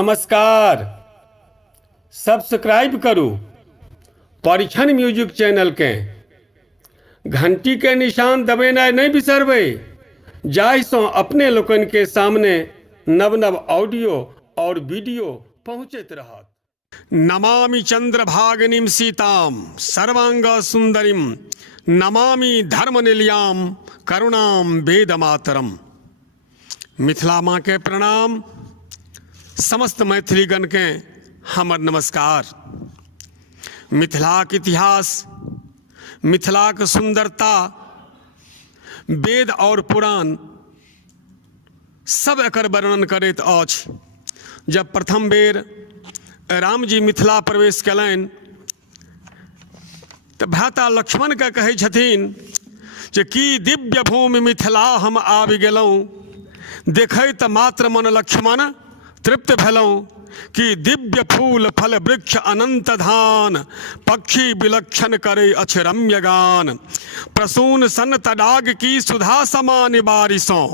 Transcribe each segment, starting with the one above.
नमस्कार। सब्सक्राइब करू परीक्षण म्यूजिक चैनल के घंटी के निशान दबेनाइ नहीं बिसरबै, जाहिसँ अपने लोकन के सामने नव नव ऑडियो और वीडियो पहुँचैत रहत। नमामि चंद्रभागिनीं सीताम सर्वांग सुंदरीम नमामि धर्मनिलयाम करुणाम वेदमातरम। मिथिला माँ के प्रणाम, समस्त मैथिलीगण के हमर नमस्कार। मिथिलाक इतिहास, मिथिलाक सुंदरता, वेद और पुराण सब एकर वर्णन करैत अछि। जब प्रथम बेर राम जी मिथिला प्रवेश कयलनि तऽ भ्राता लक्ष्मण के कहै छथिन जे की दिव्य भूमि मिथिला हम आबि गेलहुँ, देखैत मात्र मन लक्ष्मण तृप्त भेलहुँ। कि दिव्य फूल फल वृक्ष अनंत धान, पक्षी विलक्षण करे अछि रम्य गान। प्रसून सन तडाग की सुधा समान बारिशों,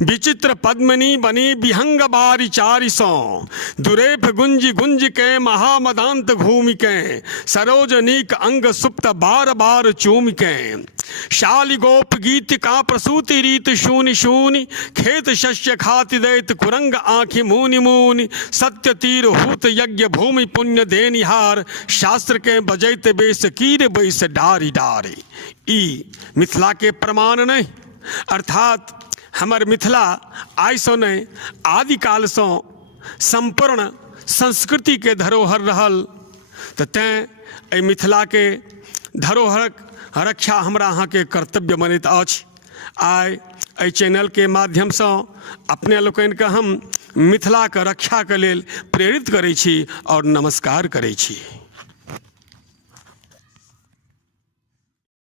विचित्र पद्मिनी बनी विहंग बारी चारिशों। दुरेफ गुंज गुंज के महामदांत घूमि के, सरोजनीक अंग सुप्त बार बार चूम के। शाली गोप गीत का प्रसूति रीत शूनि शूनि, खेत शस्य खाति दैत कुरंग आँखि मूनि मूनि। सत्य तीर हूत यज्ञ भूमि पुण्य देनिहार, शास्त्र के बजैत बेस कीर बैस डारी डारी। ई मिथिला के प्रमाण नहीं, अर्थात हमर मिथिला आइसो नहीं आदिकाल से संपूर्ण संस्कृति के धरोहर रहल। तो तैं मिथिला के धरोहरक रक्षा हमरा अहाँ के कर्तव्य बनैत अछि। आइ एहि चैनल के माध्यम से अपने लोकनि के हम मिथिला के रक्षा के लेल प्रेरित करै छी और नमस्कार करै छी।